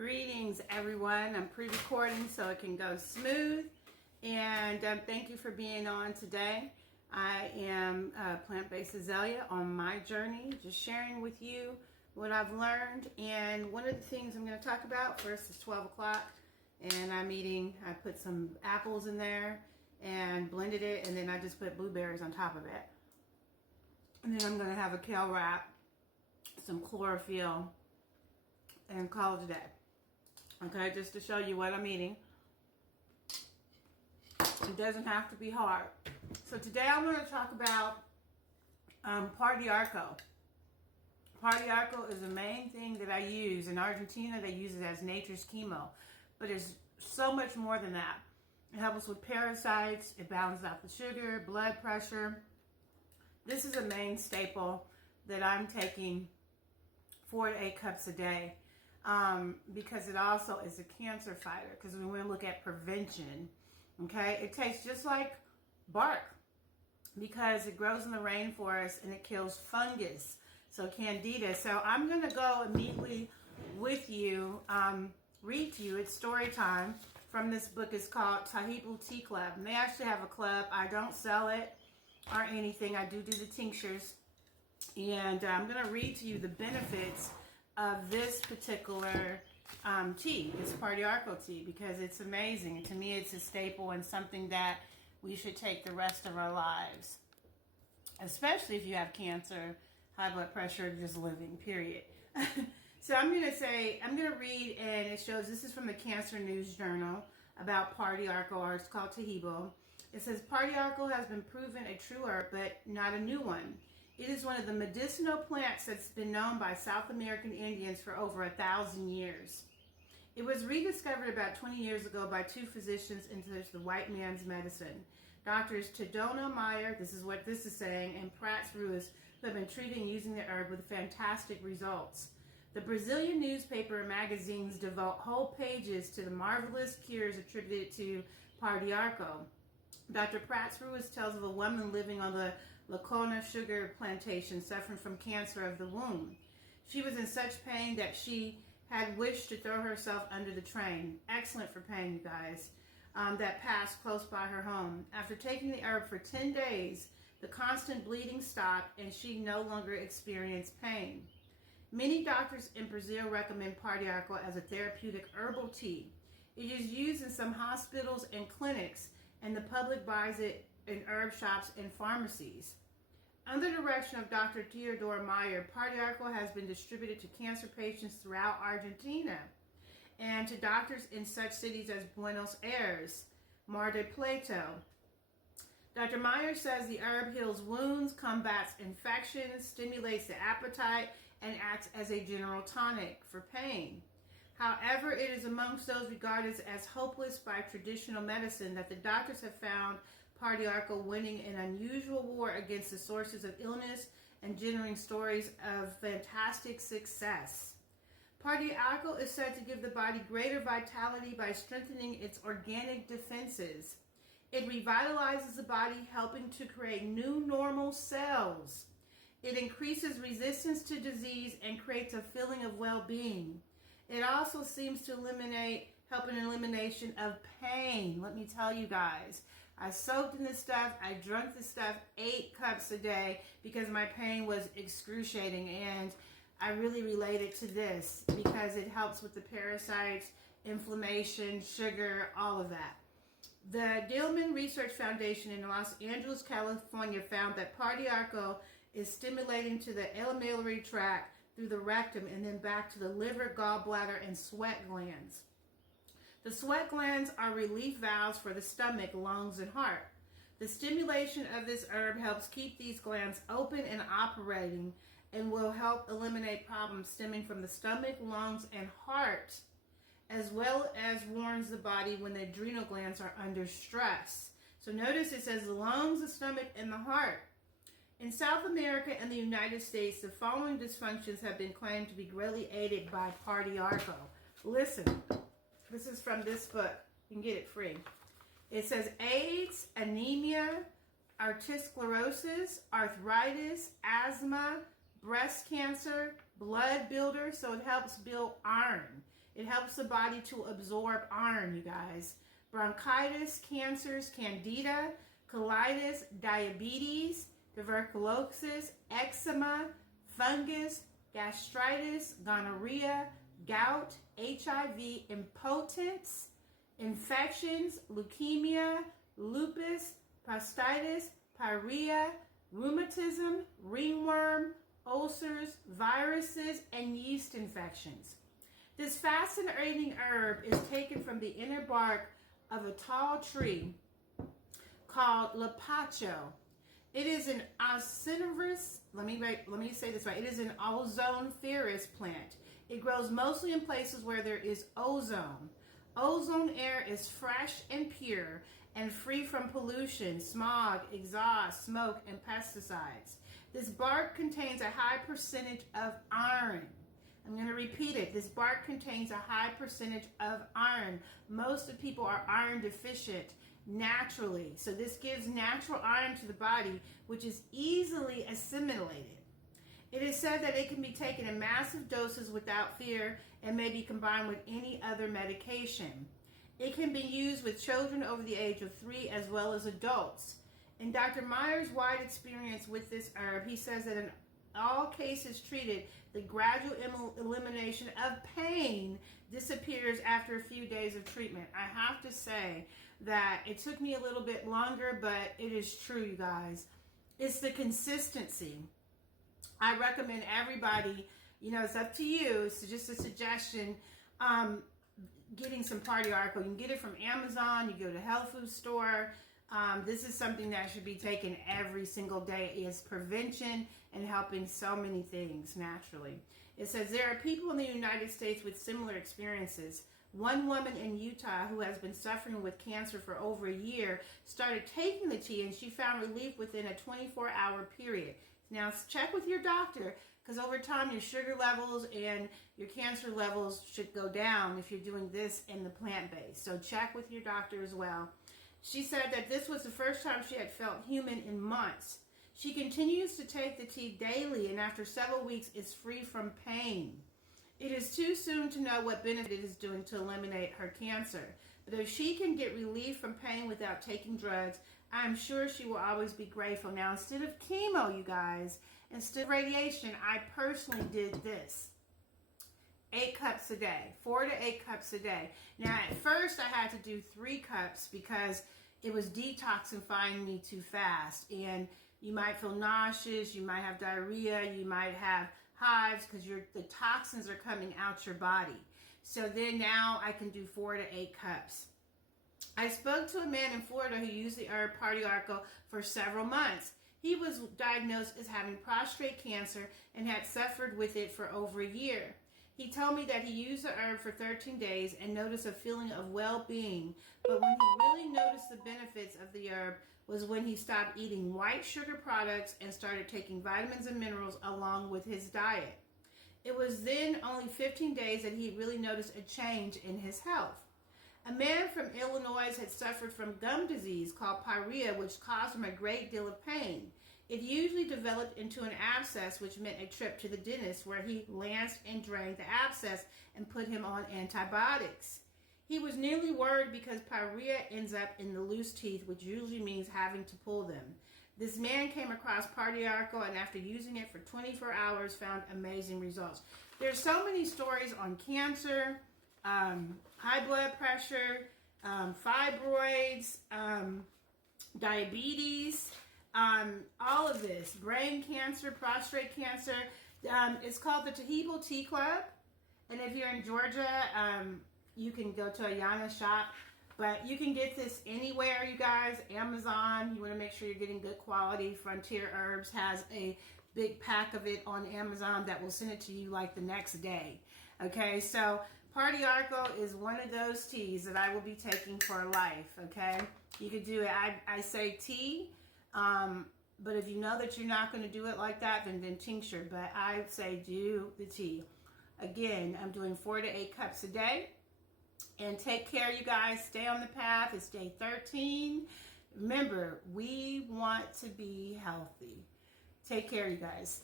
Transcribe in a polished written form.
Greetings, everyone. I'm pre-recording so it can go smooth. And thank you for being on today. I am Plant-Based Azalea on my journey, just sharing with you what I've learned. And one of the things I'm going to talk about first is 12 o'clock. And I put some apples in there and blended it. And then I just put blueberries on top of it. And then I'm going to have a kale wrap, some chlorophyll, and call it a day. Okay, just to show you what I'm eating. It doesn't have to be hard. So today I'm going to talk about arco. Arco is the main thing that I use. In Argentina, they use it as nature's chemo. But there's so much more than that. It helps with parasites. It balances out the sugar, blood pressure. This is a main staple that I'm taking 4 to 8 cups a day. Because it also is a cancer fighter. Because we want to look at prevention. Okay, it tastes just like bark because it grows in the rainforest and it kills fungus. So candida. So I'm going to go immediately with you, read to you. It's story time from this book. It's called Tahibu Tea Club. And they actually have a club. I don't sell it or anything. I do the tinctures. And I'm going to read to you the benefits of this particular tea. It's arco tea because it's amazing. And to me, it's a staple and something that we should take the rest of our lives, especially if you have cancer, high blood pressure, just living, period. So I'm going to read, and it shows, this is from the Cancer News Journal about arco, or it's called Tahibo. It says, arco has been proven a true herb, but not a new one. It is one of the medicinal plants that's been known by South American Indians for over 1,000 years. It was rediscovered about 20 years ago by 2 physicians into the white man's medicine. Doctors Tadona Meyer, this is what this is saying, and Prats Ruiz, who have been treating and using the herb with fantastic results. The Brazilian newspaper and magazines devote whole pages to the marvelous cures attributed to arco. Dr. Prats Ruiz tells of a woman living on the Lacona sugar plantation suffering from cancer of the womb. She was in such pain that she had wished to throw herself under the train. Excellent for pain, you guys. That passed close by her home. After taking the herb for 10 days, the constant bleeding stopped and she no longer experienced pain. Many doctors in Brazil recommend arco as a therapeutic herbal tea. It is used in some hospitals and clinics, and the public buys it in herb shops and pharmacies. Under the direction of Dr. Theodore Meyer, arco has been distributed to cancer patients throughout Argentina and to doctors in such cities as Buenos Aires, Mar del Plata. Dr. Meyer says the herb heals wounds, combats infections, stimulates the appetite, and acts as a general tonic for pain. However, it is amongst those regarded as hopeless by traditional medicine that the doctors have found arco winning an unusual war against the sources of illness and generating stories of fantastic success. Arco is said to give the body greater vitality by strengthening its organic defenses. It revitalizes the body, helping to create new normal cells. It increases resistance to disease and creates a feeling of well-being. It also seems to help in elimination of pain. Let me tell you guys, I soaked in this stuff. I drank this stuff 8 cups a day because my pain was excruciating, and I really related to this because it helps with the parasites, inflammation, sugar, all of that. The Dillman Research Foundation in Los Angeles, California found that arco is stimulating to the alimentary tract through the rectum and then back to the liver, gallbladder, and sweat glands. The sweat glands are relief valves for the stomach, lungs, and heart. The stimulation of this herb helps keep these glands open and operating and will help eliminate problems stemming from the stomach, lungs, and heart, as well as warms the body when the adrenal glands are under stress. So notice it says the lungs, the stomach, and the heart. In South America and the United States, the following dysfunctions have been claimed to be greatly aided by arco. Listen, this is from this book. You can get it free. It says AIDS, anemia, arteriosclerosis, arthritis, asthma, breast cancer, blood builder, so it helps build iron. It helps the body to absorb iron, you guys. Bronchitis, cancers, candida, colitis, diabetes, tuberculosis, eczema, fungus, gastritis, gonorrhea, gout, HIV, impotence, infections, leukemia, lupus, prostatitis, pyorrhea, rheumatism, ringworm, ulcers, viruses, and yeast infections. This fascinating herb is taken from the inner bark of a tall tree called lepacho. It is an ozoniferous, let me say this right. It is an ozoniferous plant. It grows mostly in places where there is ozone. Ozone air is fresh and pure and free from pollution, smog, exhaust, smoke, and pesticides. This bark contains a high percentage of iron. I'm going to repeat it. This bark contains a high percentage of iron. Most of people are iron deficient naturally. So this gives natural iron to the body, which is easily assimilated. It is said that it can be taken in massive doses without fear and may be combined with any other medication. It can be used with children over the age of 3 as well as adults. In Dr. Meyer's wide experience with this herb, he says that in all cases treated, the gradual elimination of pain disappears after a few days of treatment. I have to say that it took me a little bit longer, but it is true, you guys. It's the consistency. I recommend everybody, it's up to you. It's just a suggestion. Getting some Party Arco. You can get it from Amazon. You go to health food store. This is something that should be taken every single day. It is prevention and helping so many things naturally. It says there are people in the United States with similar experiences. One woman in Utah who has been suffering with cancer for over a year started taking the tea and she found relief within a 24-hour period. Now check with your doctor, because over time your sugar levels and your cancer levels should go down if you're doing this in the plant-based. So check with your doctor as well. She said that this was the first time she had felt human in months. She continues to take the tea daily, and after several weeks is free from pain. It is too soon to know what benefit it is doing to eliminate her cancer. But if she can get relief from pain without taking drugs, I'm sure she will always be grateful. Now, instead of chemo, you guys, instead of radiation, I personally did this. 8 cups a day, 4 to 8 cups a day. Now, at first, I had to do 3 cups because it was detoxifying me too fast. And you might feel nauseous, you might have diarrhea, you might have hives because the toxins are coming out your body. So then now I can do 4 to 8 cups. I spoke to a man in Florida who used the herb Party Arco for several months. He was diagnosed as having prostate cancer and had suffered with it for over a year. He told me that he used the herb for 13 days and noticed a feeling of well-being, but when he really noticed the benefits of the herb was when he stopped eating white sugar products and started taking vitamins and minerals along with his diet. It was then only 15 days that he really noticed a change in his health. A man from Illinois had suffered from gum disease called pyorrhea, which caused him a great deal of pain. It usually developed into an abscess, which meant a trip to the dentist where he lanced and drained the abscess and put him on antibiotics. He was nearly worried because pyorrhea ends up in the loose teeth, which usually means having to pull them. This man came across Party Arco and after using it for 24 hours found amazing results. There's so many stories on cancer, high blood pressure, fibroids, diabetes, all of this, brain cancer, prostate cancer. It's called the Tahibel Tea Club. And if you're in Georgia, you can go to a Yana shop. But you can get this anywhere, you guys. Amazon, you want to make sure you're getting good quality. Frontier Herbs has a big pack of it on Amazon that will send it to you like the next day. Okay, so Party Arco is one of those teas that I will be taking for life, okay? You could do it, I say tea, but if you know that you're not going to do it like that, then tincture. But I say do the tea. Again, I'm doing 4 to 8 cups a day. And take care, you guys. Stay on the path. It's day 13. Remember, we want to be healthy. Take care, you guys.